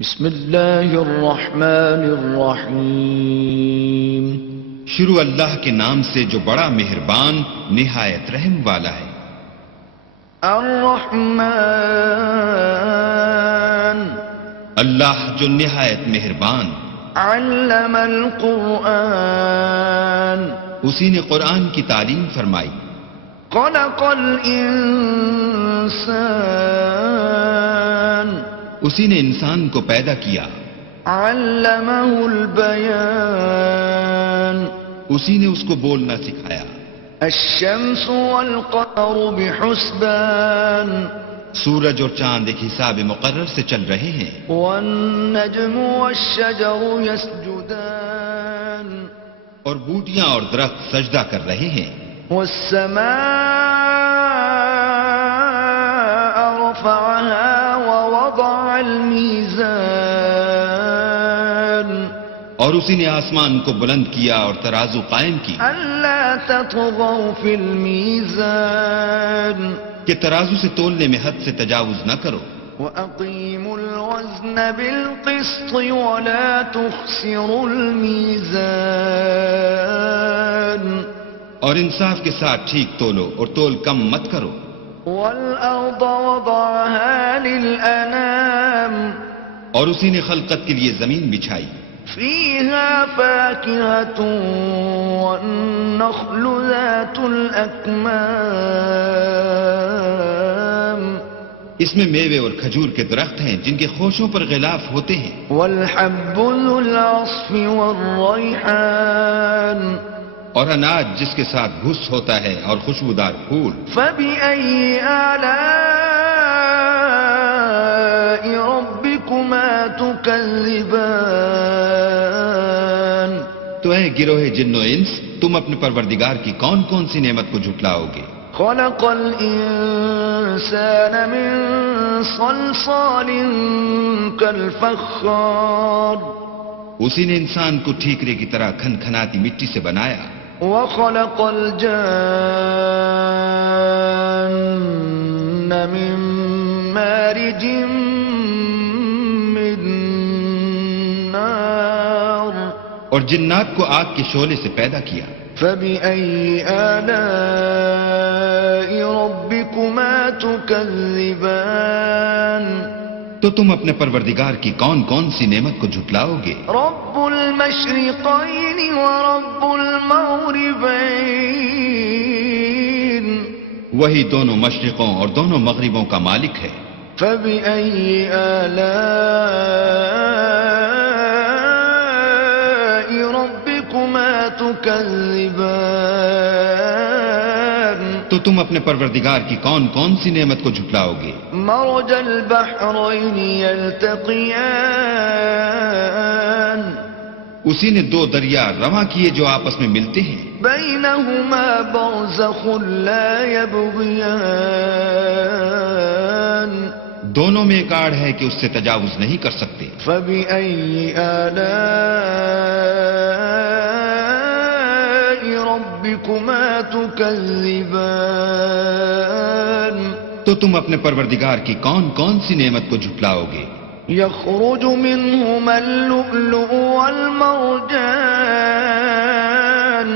بسم اللہ الرحمن الرحیم۔ شروع اللہ کے نام سے جو بڑا مہربان نہایت رحم والا ہے۔ الرحمن، اللہ جو نہایت مہربان، علم القرآن، اسی نے قرآن کی تعلیم فرمائی۔ خلق الانسان، اسی نے انسان کو پیدا کیا۔ علمہ البیان، اسی نے اس کو بولنا سکھایا۔ الشمس والقمر بحسبان، سورج اور چاند ایک حساب مقرر سے چل رہے ہیں۔ والنجم والشجر يسجدان، اور بوٹیاں اور درخت سجدہ کر رہے ہیں۔ والسماء رفعها ووضع الميزان، اور اسی نے آسمان کو بلند کیا اور ترازو قائم کی ألا تطغوا في الميزان، کہ ترازو سے تولنے میں حد سے تجاوز نہ کرو۔ وأقيموا الوزن بالقسط ولا تخسروا الميزان، اور انصاف کے ساتھ ٹھیک تولو اور تول کم مت کرو۔ والأرض وضعها للأنام، اور اسی نے خلقت کے لیے زمین بچھائی۔ فيها فاكهة والنخل ذات الأكمام، اس میں میوے اور کھجور کے درخت ہیں جن کے خوشوں پر غلاف ہوتے ہیں۔ والحب ذو العصف والريحان، اور اناج جس کے ساتھ گھس ہوتا ہے اور خوشبودار پھول۔ فبأي آلاء ربكما تكذبان، تو اے گروہ جن و انس، تم اپنے پروردگار کی کون کون سی نعمت کو جھٹلاؤ گے؟ خلق الإنسان من صلصال كالفخار، اسی نے انسان کو ٹھیکرے کی طرح کھنکھناتی مٹی سے بنایا۔ وخلق الجان من مارج من نار، اور جنات کو آگ کے شعلے سے پیدا کیا۔ فبأي آلاء ربكما تكذبان، تو تم اپنے پروردگار کی کون کون سی نعمت کو جھٹلاؤ گے؟ رب المشرقين ورب المغربين، وہی دونوں مشرقوں اور دونوں مغربوں کا مالک ہے۔ فبأي آلاء ربكما تكذبان، تو تم اپنے پروردگار کی کون کون سی نعمت کو جھٹلاؤ گے؟ مرج البحرين يلتقيان، اسی نے دو دریا رواں کیے جو آپس میں ملتے ہیں۔ بينهما برزخ لا يبغيان، دونوں میں ایک آڑ ہے کہ اس سے تجاوز نہیں کر سکتے۔ فبأي آلاء ربكما تكذبان، تو تم اپنے پروردگار کی کون کون سی نعمت کو جھٹلاؤ گے؟ يخرج منهما اللؤلؤ والمرجان،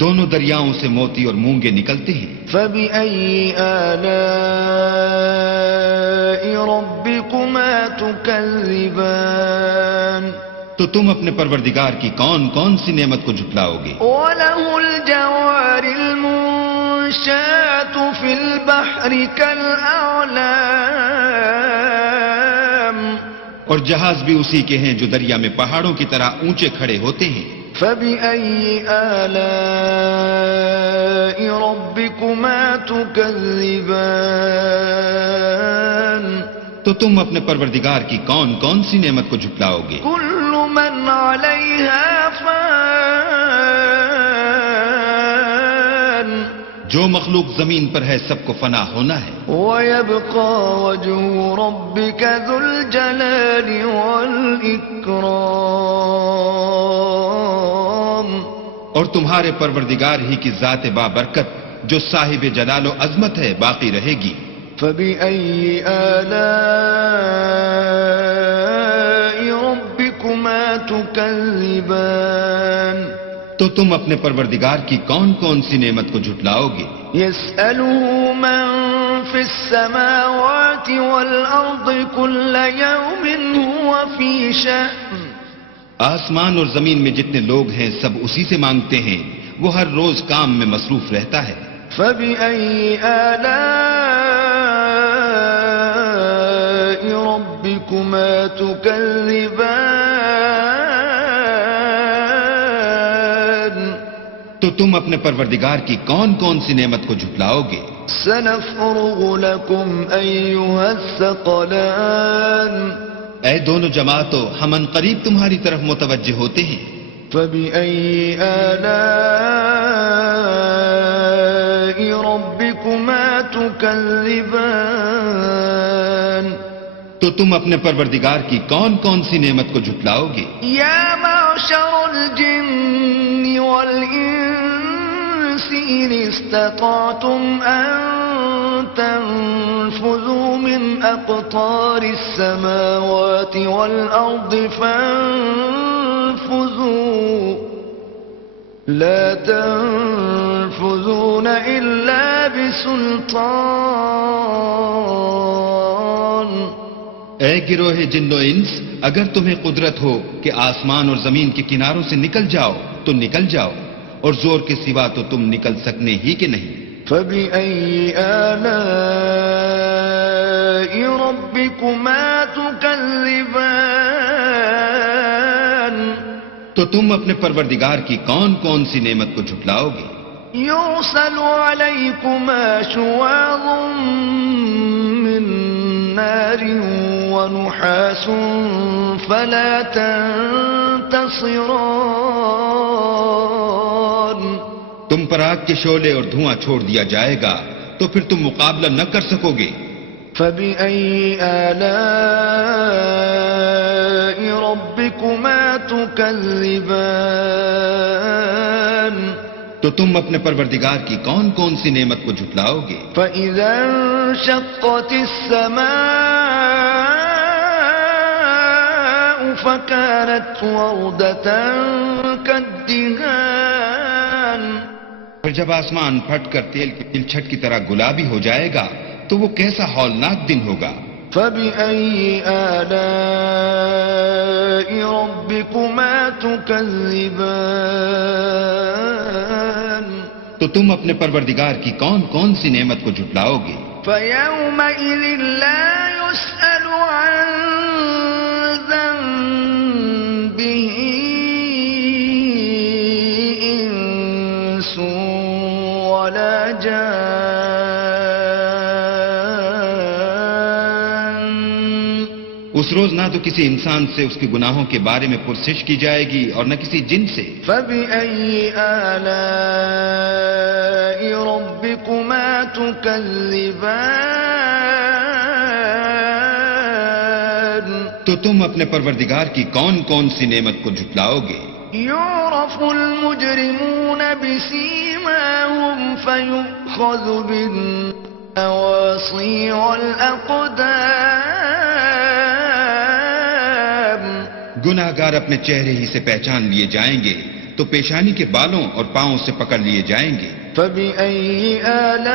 دونوں دریاؤں سے موتی اور مونگے نکلتے ہیں۔ فبأي آلاء ربكما تكذبان، تو تم اپنے پروردگار کی کون کون سی نعمت کو جھٹلاؤ گے؟ وله الجوار المنشآت في البحر كالأعلام، اور جہاز بھی اسی کے ہیں جو دریا میں پہاڑوں کی طرح اونچے کھڑے ہوتے ہیں۔ فبأي آلاء ربكما تكذبان، تو تم اپنے پروردگار کی کون کون سی نعمت کو جھٹلاؤ گے؟ كل من عليها فان، جو مخلوق زمین پر ہے سب کو فنا ہونا ہے۔ ويبقى وجه ربك ذو الجلال والإكرام، اور تمہارے پروردگار ہی کی ذات بابرکت جو صاحب جلال و عظمت ہے باقی رہے گی۔ فبأي آلاء تو تم اپنے پروردگار کی کون کون سی نعمت کو جھٹلاؤ گے؟ يسأله من في السماوات والأرض كل يوم هو في شأن آسمان اور زمین میں جتنے لوگ ہیں سب اسی سے مانگتے ہیں، وہ ہر روز کام میں مصروف رہتا ہے۔ فبأي آلاء ربكما تكذبان تو تم اپنے پروردگار کی کون کون سی نعمت کو جھٹلاؤ گے؟ سنفرغ لكم أيها الثقلان اے دونوں جماعتوں، ہم ان قریب تمہاری طرف متوجہ ہوتے ہیں۔ فبأي آلاء ربكما تكذبان تو تم اپنے پروردگار کی کون کون سی نعمت کو جھٹلاؤ گے؟ يا معشر الجن والإنس إن استطعتم أن تنفذوا من أقطار السماوات والأرض فانفذوا لا تنفذون إلا بسلطان اے گروہ جن و انس، اگر تمہیں قدرت ہو کہ آسمان اور زمین کے کناروں سے نکل جاؤ تو نکل جاؤ، اور زور کے سوا تو تم نکل سکنے ہی کہ نہیں۔ فبأي آلاء ربكما تكذبان تو تم اپنے پروردگار کی کون کون سی نعمت کو جھٹلاؤ گے؟ يرسل عليكما شواظ من نار ونحاس فلا تنتصران تم پر آگ کے شعلے اور دھواں چھوڑ دیا جائے گا تو پھر تم مقابلہ نہ کر سکو گے۔ فبأي آلاء ربكما تكذبان تو تم اپنے پروردگار کی کون کون سی نعمت کو جھٹلاؤ گے؟ فإذا انشقت السماء فكانت وردة كالدهان پھر جب آسمان پھٹ کر تیل کی تلچھٹ کی طرح گلابی ہو جائے گا تو وہ کیسا ہولناک دن ہوگا۔ فبأي آلاء ربكما تكذبان تو تم اپنے پروردگار کی کون کون سی نعمت کو جھٹلاؤ گے؟ فيومئذ لا يسأل عن ذنبه إنس ولا جان اس روز نہ تو کسی انسان سے اس کے گناہوں کے بارے میں پرسش کی جائے گی اور نہ کسی جن سے۔ فبأي آلاء ربكما تكذبان تو تم اپنے پروردگار کی کون کون سی نعمت کو جھٹلاؤ گے؟ يعرف المجرمون بسيماهم فيؤخذ بالنواصي والأقدام گناہ گار اپنے چہرے ہی سے پہچان لیے جائیں گے تو پیشانی کے بالوں اور پاؤں سے پکڑ لیے جائیں گے۔ فبأي آلاء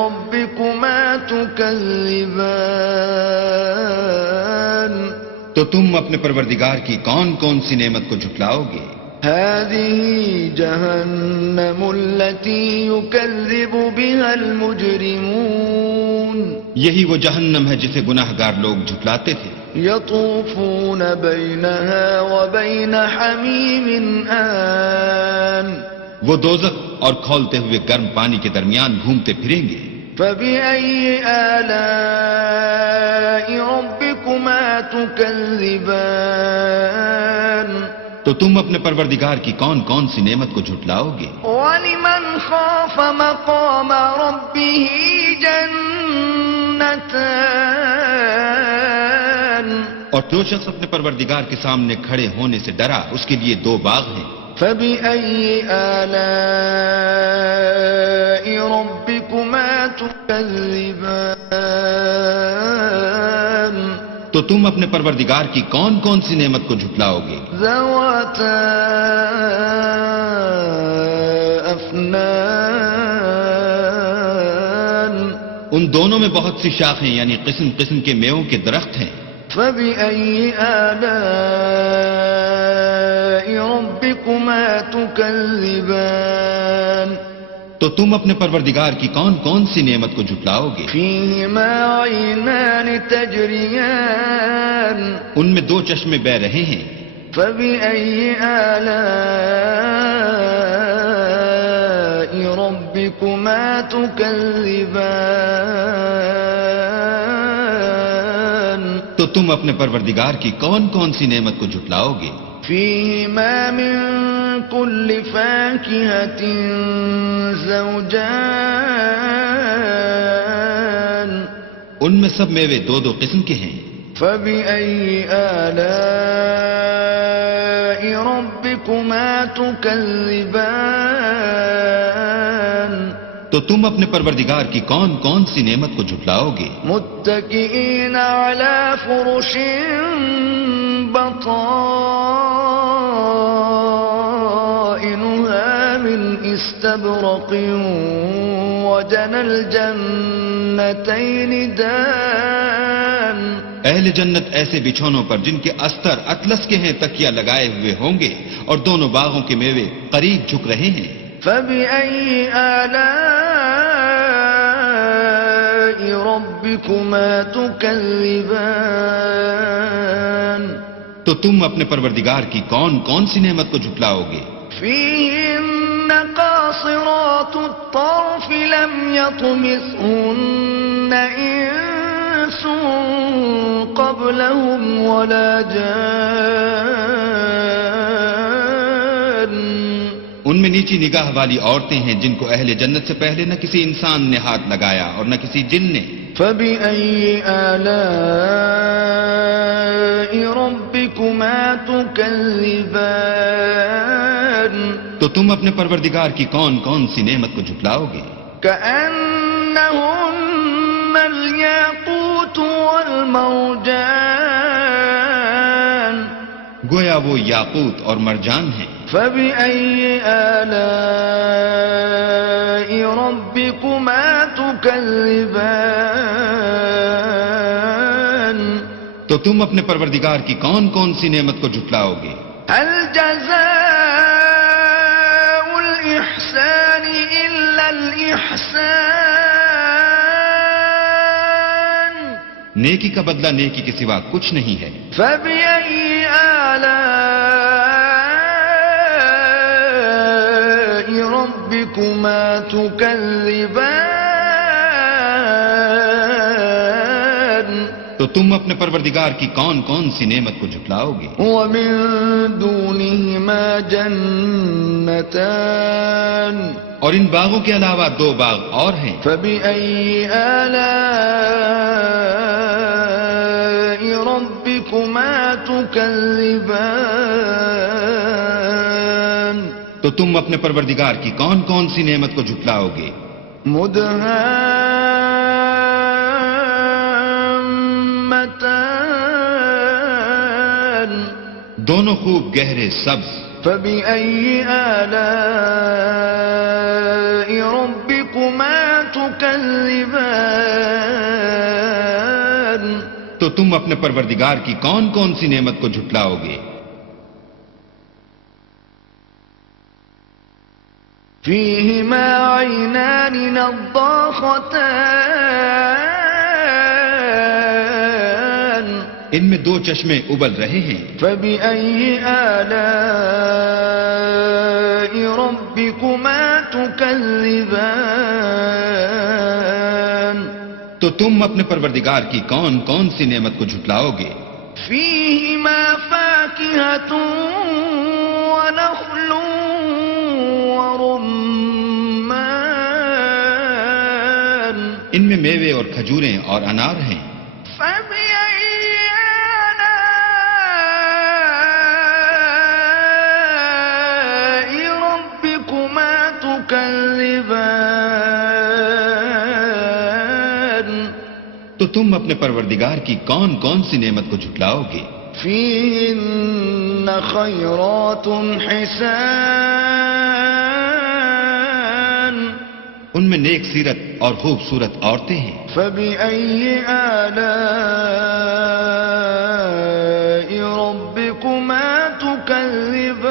ربكما تكذبان تو تم اپنے پروردگار کی کون کون سی نعمت کو جھٹلاؤ گے؟ هذه جهنم التي يكذب بها المجرمون یہی وہ جہنم ہے جسے گناہ گار لوگ جھٹلاتے تھے۔ يطوفون بينها وبين حميم آن وہ دوزخ اور کھولتے ہوئے گرم پانی کے درمیان گھومتے پھریں گے۔ فبأي آلاء ربكما تكذبان تو تم اپنے پروردگار کی کون کون سی نعمت کو جھٹلاؤ گے؟ ولمن خاف مقام ربه جنتان اور جو شخص اپنے پروردگار کے سامنے کھڑے ہونے سے ڈرا اس کے لیے 2 باغ ہیں۔ فبأي آلاء ربكما تكذبان تو تم اپنے پروردگار کی کون کون سی نعمت کو جھٹلاؤ گے؟ ذواتا افنان ان دونوں میں بہت سی شاخیں یعنی قسم قسم کے میووں کے درخت ہیں. فبأي آلاء ربكما تكذبان تو تم اپنے پروردگار کی کون کون سی نعمت کو جھٹلاؤ گے؟ فيهما عينان تجريان ان میں دو چشمے بہہ رہے ہیں. فبأي آلاء ربكما تكذبان تو تم اپنے پروردگار کی کون کون سی نعمت کو جھٹلاؤ گے؟ فيهما من كل فاكهة زوجان ان میں سب میوے دو دو قسم کے ہیں. فبأي آلاء ربكما تكذبان تو تم اپنے پروردگار کی کون کون سی نعمت کو جھٹلاؤ گے؟ متكئين على فرش بطائنها من استبرق وجنى الجنتين دان اہل جنت ایسے بچھونوں پر جن کے استر اطلس کے ہیں تکیہ لگائے ہوئے ہوں گے اور دونوں باغوں کے میوے قریب جھک رہے ہیں. فبأي آلاء ربكما تكذبان تو تم اپنے پروردگار کی کون کون سی نعمت کو جھٹلاؤ گے؟ فيهن قاصرات الطرف لم يطمثهن إنس قبلهم ولا جان ان میں نیچی نگاہ والی عورتیں ہیں جن کو اہل جنت سے پہلے نہ کسی انسان نے ہاتھ لگایا اور نہ کسی جن نے. فبأي آلاء ربكما تكذبان تو تم اپنے پروردگار کی کون کون سی نعمت کو جھٹلاؤ گے؟ كأنهن الياقوت والمرجان گویا وہ یاقوت اور مرجان ہیں. فبأي آلاء ربكما تكذبان تو تم اپنے پروردگار کی کون کون سی نعمت کو جھٹلاؤ گے؟ هل جزاء الإحسان إلا الإحسان نیکی کا بدلہ نیکی کے سوا کچھ نہیں ہے. فبأي آلاء ربكما تكذبان تو تم اپنے پروردگار کی کون کون سی نعمت کو جھٹلاؤ گے؟ ومن دونهما جنتان اور ان باغوں کے علاوہ دو باغ اور ہیں. فبأي آلاء ربكما تكذبان تو تم اپنے پروردگار کی کون کون سی نعمت کو جھٹلاؤ گے؟ مدهامتان دونوں خوب گہرے سبز. فبأي آلاء ربكما تكذبان تو تم اپنے پروردگار کی کون کون سی نعمت کو جھٹلاؤ گے؟ فيهما عينان نضاختان ان میں دو چشمے ابل رہے ہیں. فبأي آلاء ربكما تكذبان تو تم اپنے پروردگار کی کون کون سی نعمت کو جھٹلاؤ گے؟ فيهما فاكهة ونخل ورمان ان میں میوے اور کھجوریں اور انار ہیں. فبأي آلاء ربكما تكذبان تو تم اپنے پروردگار کی کون کون سی نعمت کو جھٹلاؤ گے؟ فيهن خيرات حسان ان میں نیک سیرت اور خوبصورت عورتیں ہیں. فبأي آلاء ربكما تكذبان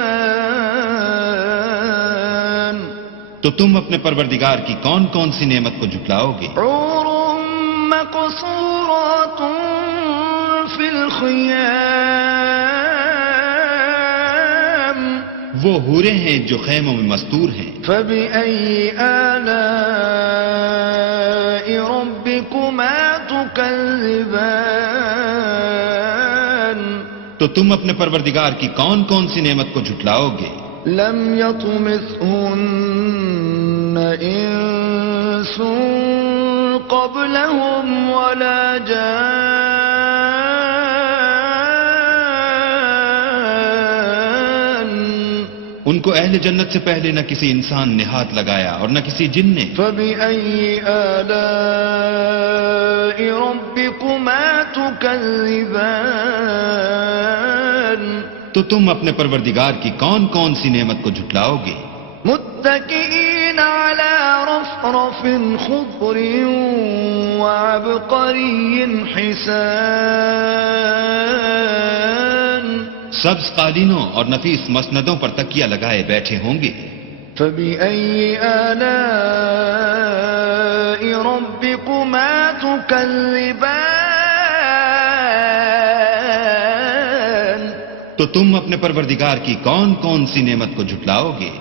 تو تم اپنے پروردگار کی کون کون سی نعمت کو جھٹلاؤ گے؟ حور مقصورات في الخيام وہ حوریں ہیں جو خیموں میں مستور ہیں. فبأي آلاء ربكما تكذبان تو تم اپنے پروردگار کی کون کون سی نعمت کو جھٹلاؤ گے؟ لم يطمثهن إنس قبلهم ولا جان ان کو اہل جنت سے پہلے نہ کسی انسان نے ہاتھ لگایا اور نہ کسی جن نے. فبأي آلاء ربكما تكذبان تو تم اپنے پروردگار کی کون کون سی نعمت کو جھٹلاؤ گے؟ متكئين على رفرف خضر وعبقري حسان سبز قالینوں اور نفیس مسندوں پر تکیہ لگائے بیٹھے ہوں گے. فبأي آلاء ربكما تكذبان تو تم اپنے پروردگار کی کون کون سی نعمت کو جھٹلاؤ گے؟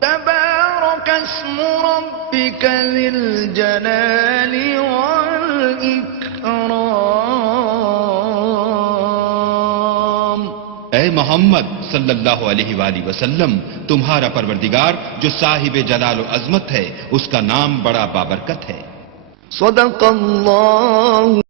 تبارك اسم ربك ذي الجلال والإكرام اے محمد صلی اللہ علیہ وآلہ وسلم، تمہارا پروردگار جو صاحب جلال و عظمت ہے، اس کا نام بڑا بابرکت ہے. صدق اللہ